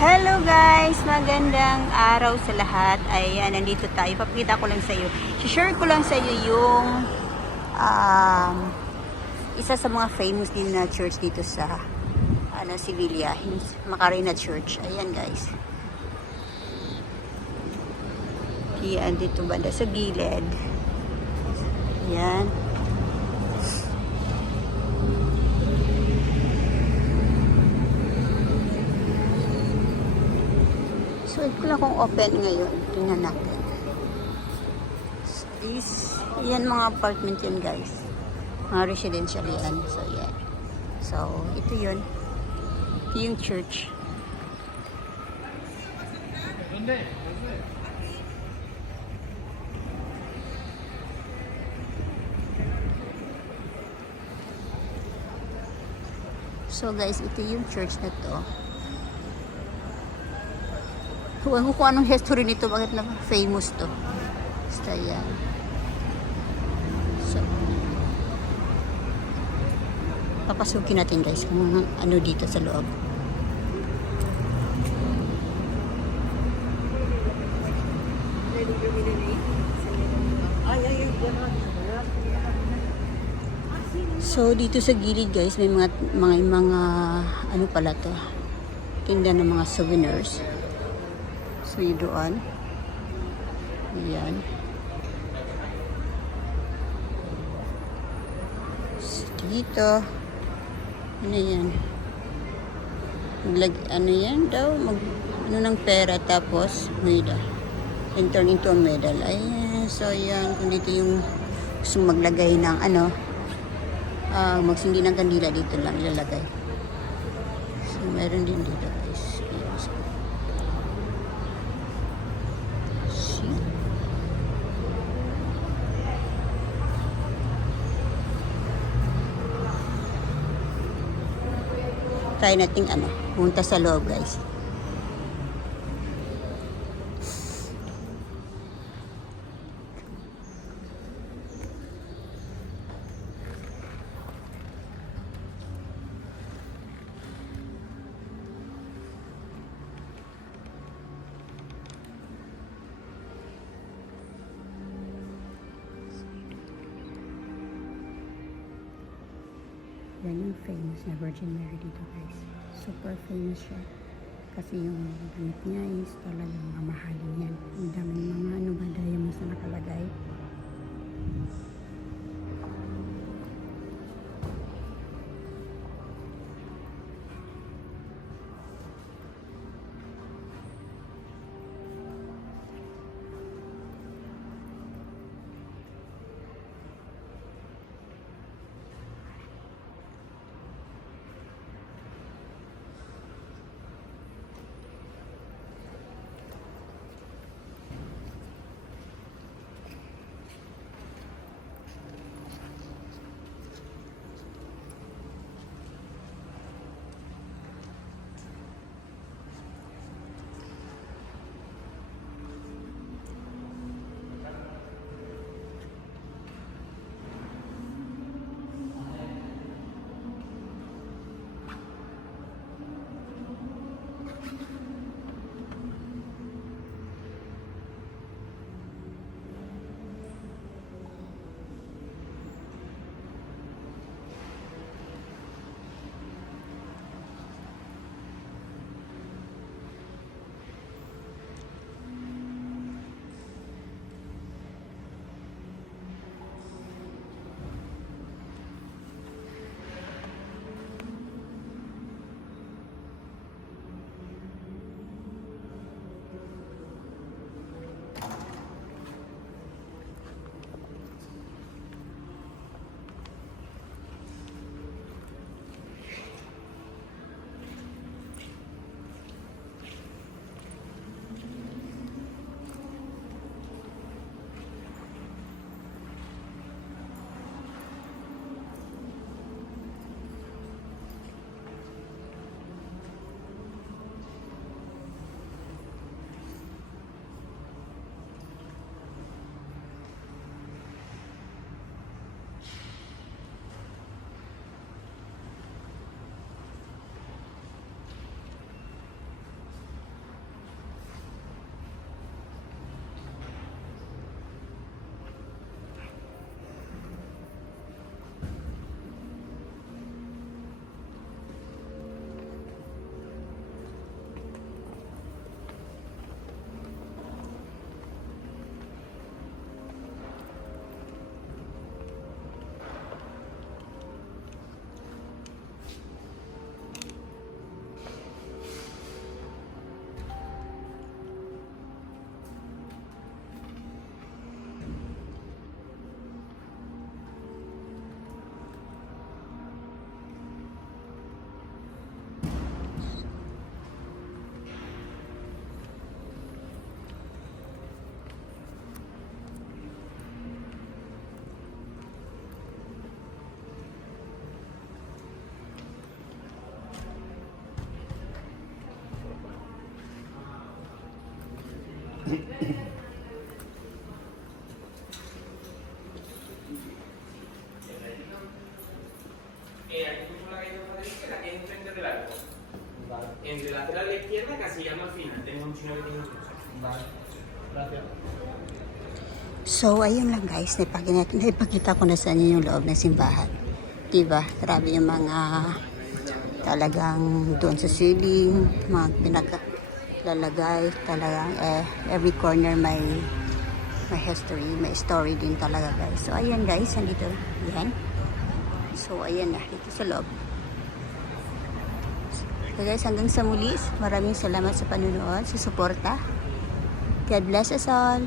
Hello guys! Magandang araw sa lahat. Ayan, nandito tayo. Papakita ko lang sa iyo. Share ko lang sa iyo yung isa sa mga famous din na church dito sa Sevilla, Macarena Church. Ayan guys. Ayan, dito banda sa gilid. Ayan. So, ito lang kung open ngayon. Tingnan natin. Yan mga apartment yun guys. Mga residential yan. So, yan. So, ito yun. Ito yung church. So, guys, ito yung church na to. Huwag ko kung anong history nito, bakit na famous to. Basta yan. So, papasukin natin guys kung ano dito sa loob. So, dito sa gilid guys, may mga ano pala to, tinda ng mga souvenirs. So, yun doon. Ayan. So, dito. Ano yan? Ano yan daw? Ano ng pera tapos medal. And turn into a medal. Ayan. So, ayan. Kung dito yung gusto maglagay ng magsindi ng kandila, dito lang ilalagay. So, meron din dito guys. Try nating punta sa loob guys. Yan yung famous na Virgin Mary dito guys. Super famous siya. Kasi yung gamit niya is talagang mamahalin yan. Ang daming mga diamonds na nakalagay. Aquí tenemos una calle de la izquierda que es enfrente del arco. Vale. Entre la lateral de la izquierda, casi ya al final, tenemos un chino que tiene un cruce. Vale. Gracias. So, ayun lang guys, naipakita ko na sa inyo yung loob ng simbahan. Diba? Grabe yung mga talagang doon sa ceiling, mga pinaglalagay, talagang every corner may history, may story din talaga guys. So, ayan guys, nandito, yan. So, ayan na, dito sa loob. So guys, hanggang sa muli, maraming salamat sa panunood, sa suporta. God bless us all.